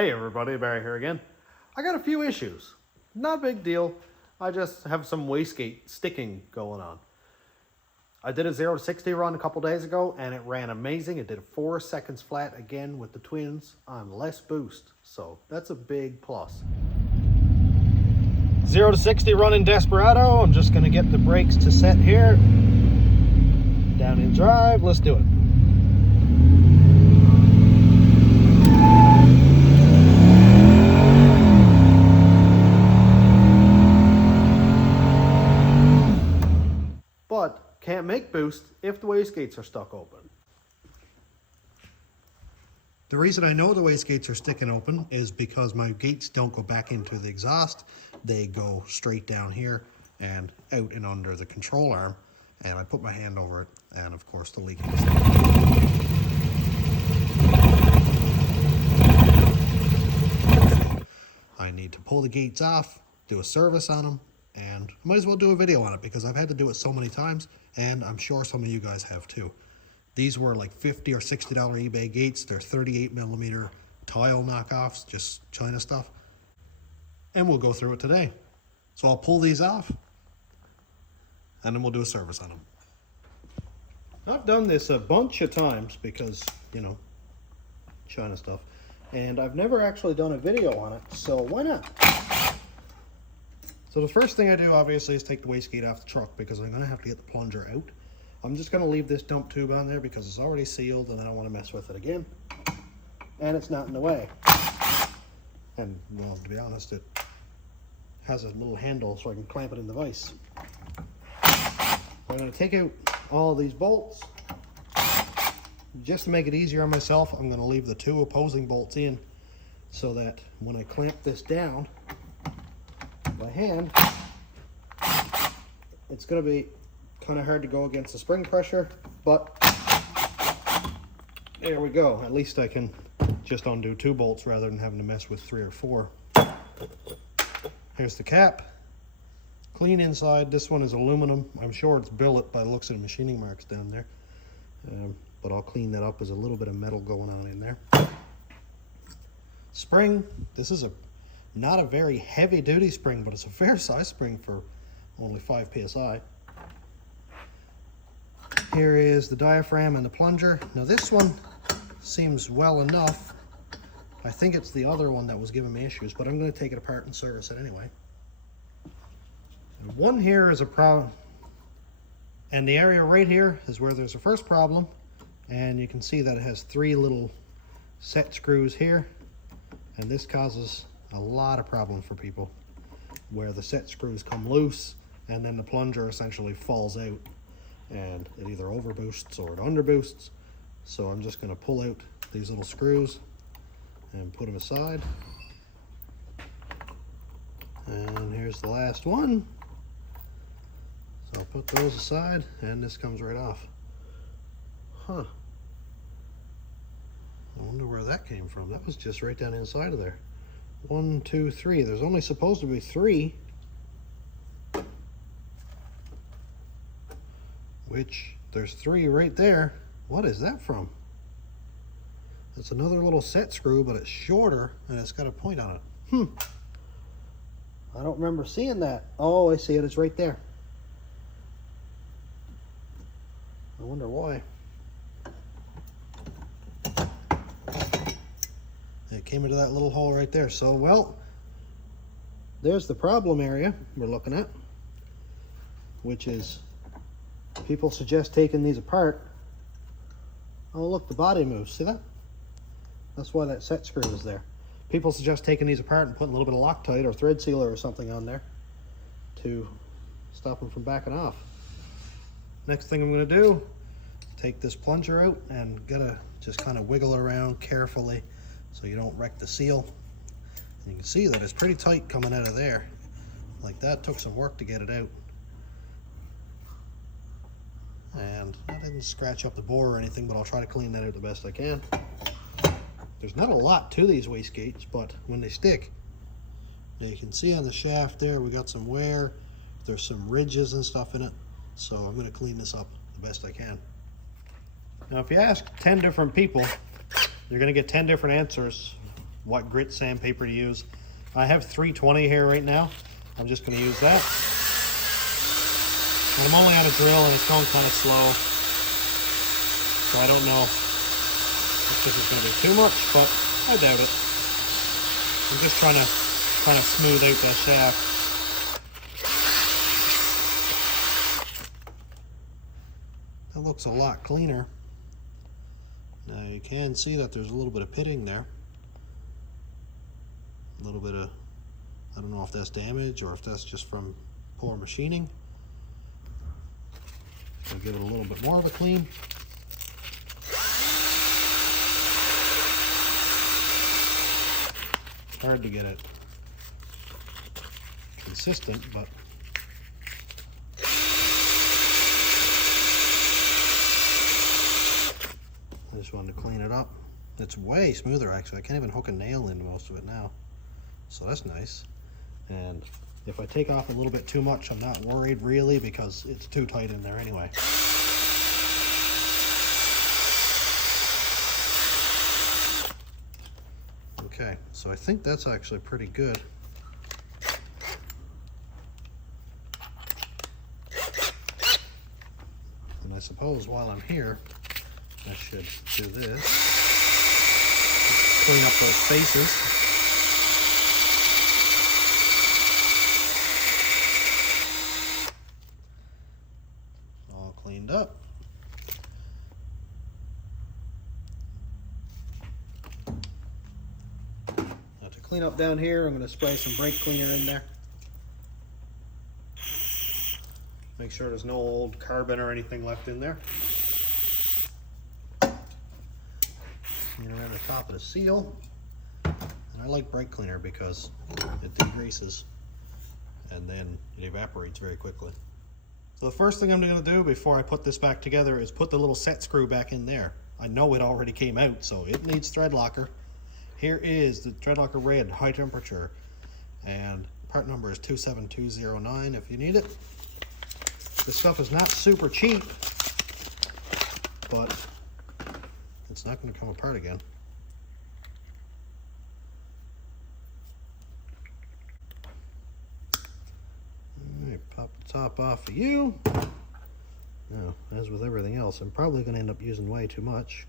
Hey everybody, Barry here again. I got a few issues. Not a big deal. I just have some wastegate sticking going on. I did a 0 to 60 run a couple days ago and it ran amazing. It did 4 seconds flat again with the twins on less boost. So that's a big plus. 0 to 60 run in Desperado. I'm just going to get the brakes to set here. Down in drive. Let's do it. But can't make boost if the wastegates are stuck open. The reason I know the wastegates are sticking open is because my gates don't go back into the exhaust. They go straight down here and out and under the control arm. And I put my hand over it and of course the leak is I need to pull the gates off, do a service on them, and I might as well do a video on it because I've had to do it so many times and I'm sure some of you guys have too. These were like $50 or $60 eBay gates. They're 38mm tile knockoffs, just China stuff. And we'll go through it today. So I'll pull these off and then we'll do a service on them. I've done this a bunch of times because, you know, China stuff. And I've never actually done a video on it, so why not? So the first thing I do obviously is take the wastegate off the truck because I'm going to have to get the plunger out. I'm just going to leave this dump tube on there because it's already sealed and I don't want to mess with it again. And it's not in the way. And well, to be honest, it Has a little handle so I can clamp it in the vise. I'm going to take out all these bolts. Just to make it easier on myself, I'm going to leave the 2 opposing bolts in so that when I clamp this down by hand, it's going to be kind of hard to go against the spring pressure, but there we go. At least I can just undo 2 bolts rather than having to mess with 3 or 4. Here's the cap. Clean inside. This one is aluminum. I'm sure it's billet by the looks of the machining marks down there. But I'll clean that up. There's a little bit of metal going on in there. Spring. This is not a very heavy duty spring, but it's a fair size spring for only 5 psi. Here is the diaphragm and the plunger. Now this one seems well enough. I think it's the other one that was giving me issues, but I'm going to take it apart and service it anyway. And one here is a problem, and the area right here is where there's a first problem, and you can see that it has 3 little set screws here, and this causes a lot of problem for people where the set screws come loose and then the plunger essentially falls out and it either overboosts or it underboosts. So I'm just going to pull out these little screws and put them aside. And here's the last one. So I'll put those aside and this comes right off. Huh. I wonder where that came from. That was just right down inside of there. 1, 2, 3. There's only supposed to be 3. Which, there's 3 right there. What is that from? It's another little set screw, but it's shorter and it's got a point on it. I don't remember seeing that. Oh, I see it. It's right there. I wonder why. It came into that little hole right there. So, well, there's the problem area we're looking at, which is people suggest taking these apart. Oh, look, the body moves. See that? That's why that set screw is there. People suggest taking these apart and putting a little bit of Loctite or thread sealer or something on there to stop them from backing off. Next thing I'm going to do, take this plunger out and gotta just kind of wiggle around carefully so you don't wreck the seal. And you can see that it's pretty tight coming out of there. Like that took some work to get it out. And I didn't scratch up the bore or anything, but I'll try to clean that out the best I can. There's not a lot to these wastegates, but when they stick, now you can see on the shaft there we got some wear. There's some ridges and stuff in it, so I'm going to clean this up the best I can. Now if you ask 10 different people, you're going to get 10 different answers what grit sandpaper to use. I have 320 here right now. I'm just going to use that. And I'm only on a drill and it's going kind of slow. So I don't know if this is going to be too much, but I doubt it. I'm just trying to kind of smooth out that shaft. That looks a lot cleaner. Now you can see that there's a little bit of pitting there. A little bit of, I don't know if that's damage or if that's just from poor machining. So give it a little bit more of a clean. It's hard to get it consistent, but I just wanted to clean it up. It's way smoother actually. I can't even hook a nail into most of it now. So that's nice. And if I take off a little bit too much, I'm not worried really because it's too tight in there anyway. Okay, so I think that's actually pretty good. And I suppose while I'm here, I should do this. Just clean up those faces. All cleaned up. Now to clean up down here, I'm going to spray some brake cleaner in there. Make sure there's no old carbon or anything left in there. Clean around the top of the seal. And I like brake cleaner because it degreases and then it evaporates very quickly. So the first thing I'm going to do before I put this back together is put the little set screw back in there. I know it already came out, so it needs thread locker. Here is the thread locker red, high temperature, and part number is 27209 if you need it. This stuff is not super cheap, but it's not going to come apart again. Alright, pop the top off of you. Now, as with everything else, I'm probably going to end up using way too much.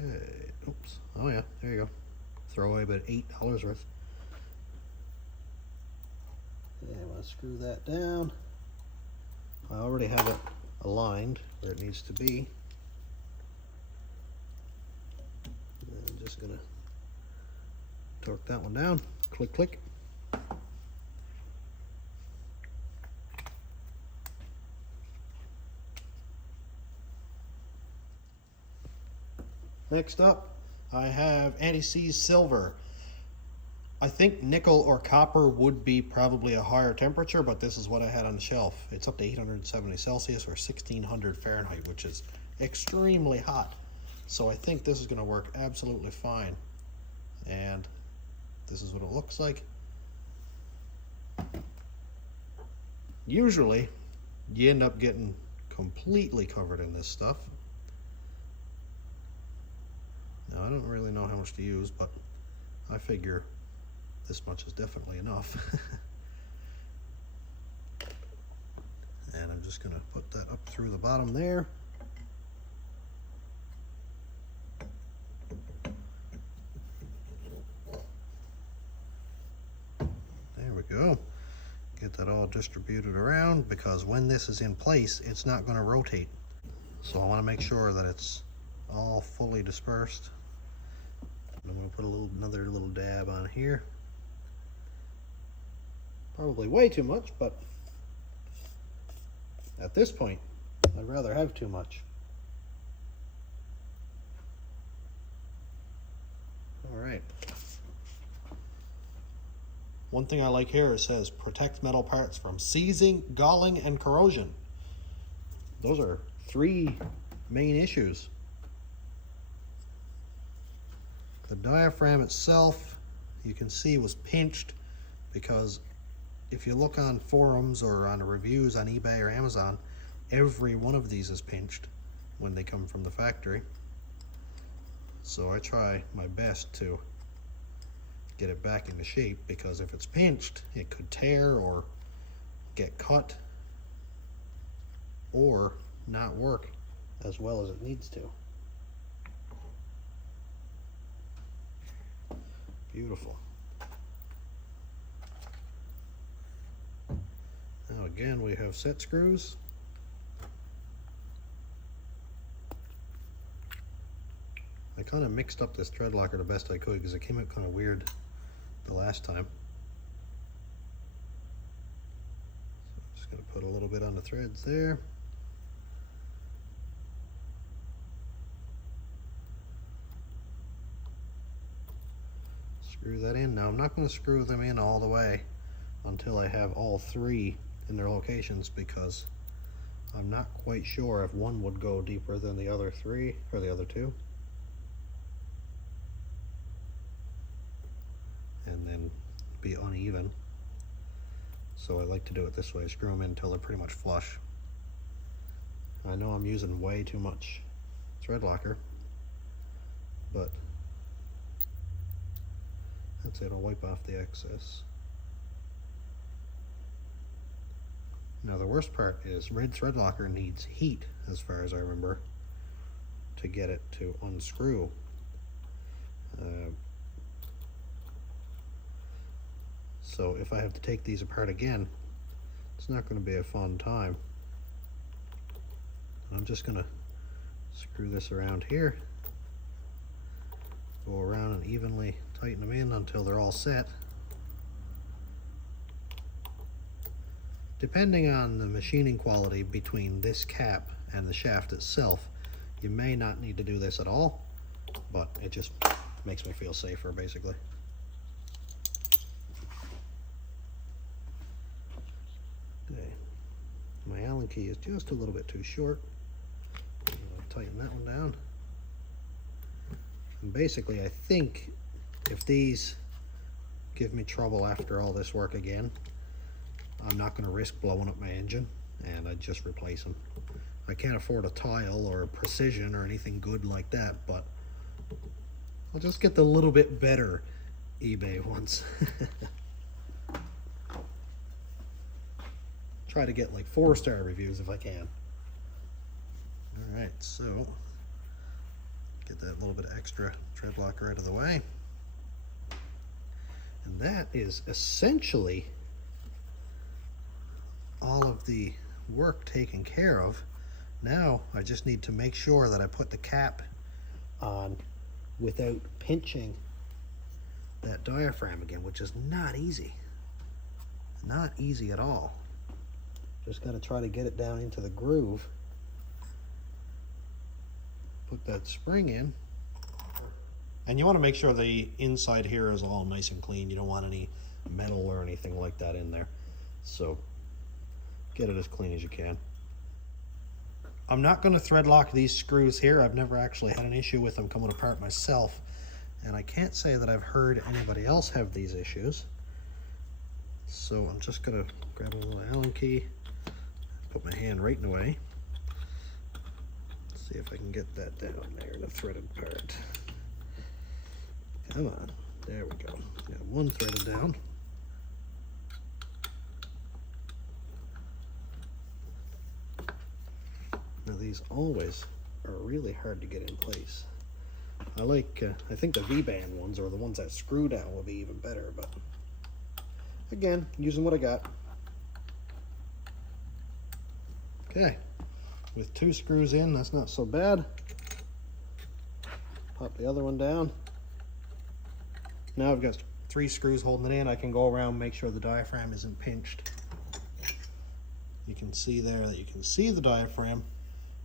Okay, oops. Oh yeah, there you go. Throw away about $8 worth. Okay, I'm going to screw that down. I already have it aligned where it needs to be. And I'm just going to torque that one down. Click, click. Next up, I have anti-seize silver. I think nickel or copper would be probably a higher temperature, but this is what I had on the shelf. It's up to 870 Celsius or 1600 Fahrenheit, which is extremely hot. So I think this is going to work absolutely fine. And this is what it looks like. Usually, you end up getting completely covered in this stuff. Now, I don't really know how much to use, but I figure this much is definitely enough. And I'm just going to put that up through the bottom there. There we go. Get that all distributed around, because when this is in place, it's not going to rotate. So I want to make sure that it's all fully dispersed. I'm going to put another little dab on here. Probably way too much, but at this point, I'd rather have too much. All right. One thing I like here, it says protect metal parts from seizing, galling, and corrosion. Those are 3 main issues. The diaphragm itself, you can see, was pinched because if you look on forums or on reviews on eBay or Amazon, every one of these is pinched when they come from the factory. So I try my best to get it back into shape, because if it's pinched, it could tear or get cut or not work as well as it needs to. Beautiful. Now again, we have set screws. I kind of mixed up this thread locker the best I could because it came out kind of weird the last time. So I'm just going to put a little bit on the threads there. Screw that in. Now I'm not going to screw them in all the way until I have all three in their locations, because I'm not quite sure if one would go deeper than the other three or the other two. And then be uneven. So I like to do it this way, screw them in until they're pretty much flush. I know I'm using way too much thread locker, but that's it. I'll wipe off the excess. Now the worst part is red thread locker needs heat, as far as I remember, to get it to unscrew. So if I have to take these apart again, it's not going to be a fun time. I'm just going to screw this around here, go around and evenly tighten them in until they're all set. Depending on the machining quality between this cap and the shaft itself, you may not need to do this at all, but it just makes me feel safer, basically. Okay. My Allen key is just a little bit too short. I'll tighten that one down. And basically, I think if these give me trouble after all this work again, I'm not going to risk blowing up my engine, and I just replace them. I can't afford a tile or a precision or anything good like that, but I'll just get the little bit better eBay ones. Try to get like 4-star reviews if I can. Alright, so get that little bit of extra thread locker out of the way. And that is essentially all of the work taken care of. Now I just need to make sure that I put the cap on without pinching that diaphragm again, which is not easy. Not easy at all. Just got to try to get it down into the groove. Put that spring in. And you want to make sure the inside here is all nice and clean. You don't want any metal or anything like that in there. So get it as clean as you can. I'm not going to thread lock these screws here. I've never actually had an issue with them coming apart myself, and I can't say that I've heard anybody else have these issues. So I'm just going to grab a little Allen key, put my hand right in the way. See if I can get that down there in the threaded part. Come on, there we go. Got one threaded down. Now these always are really hard to get in place. I like, I think the V-band ones, or the ones that screw down, will be even better, but again, using what I got. Okay, with 2 screws in, that's not so bad. Pop the other one down. Now I've got 3 screws holding it in. I can go around, make sure the diaphragm isn't pinched. You can see there that you can see the diaphragm,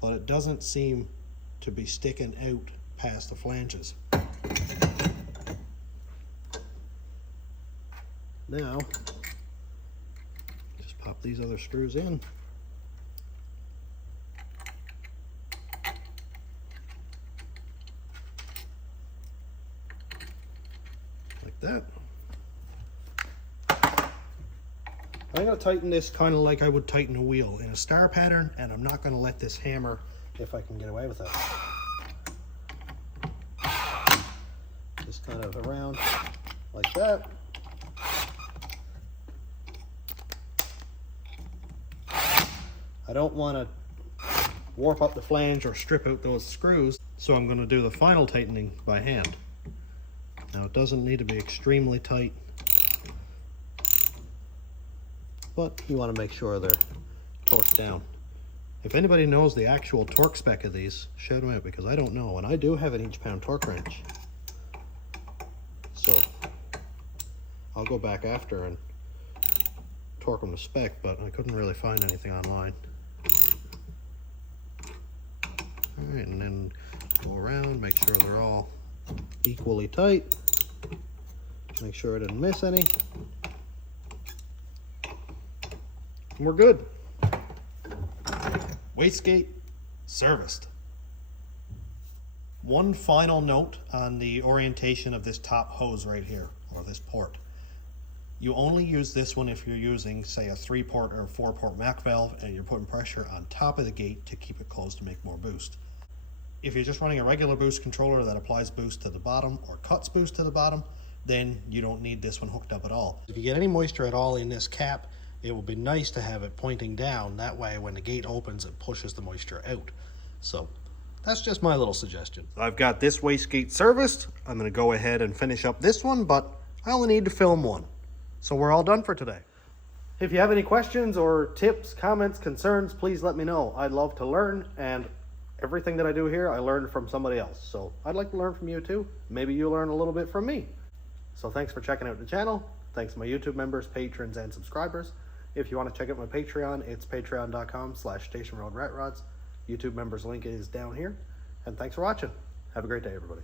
but it doesn't seem to be sticking out past the flanges. Now, just pop these other screws in. Like that. I'm going to tighten this kind of like I would tighten a wheel in a star pattern, and I'm not going to let this hammer if I can get away with it. kind of around like that. I don't want to warp up the flange or strip out those screws, so I'm going to do the final tightening by hand. Now it doesn't need to be extremely tight, but you want to make sure they're torqued down. If anybody knows the actual torque spec of these, shout them out, because I don't know, and I do have an inch-pound torque wrench. So I'll go back after and torque them to spec, but I couldn't really find anything online. Alright, and then go around, make sure they're all equally tight. Make sure I didn't miss any. And we're good. Wastegate serviced. One final note on the orientation of this top hose right here, or this port. You only use this one if you're using, say, a 3-port or 4-port Mac valve and you're putting pressure on top of the gate to keep it closed to make more boost. If you're just running a regular boost controller that applies boost to the bottom or cuts boost to the bottom, then you don't need this one hooked up at all. If you get any moisture at all in this cap, it will be nice to have it pointing down. That way when the gate opens, it pushes the moisture out. So that's just my little suggestion. I've got this wastegate serviced. I'm going to go ahead and finish up this one, but I only need to film one. So we're all done for today. If you have any questions or tips, comments, concerns, please let me know. I'd love to learn, and everything that I do here, I learned from somebody else. So I'd like to learn from you too. Maybe you learn a little bit from me. So thanks for checking out the channel. Thanks to my YouTube members, patrons, and subscribers. If you want to check out my Patreon, it's patreon.com/stationroadratrods. YouTube members link is down here. And thanks for watching. Have a great day, everybody.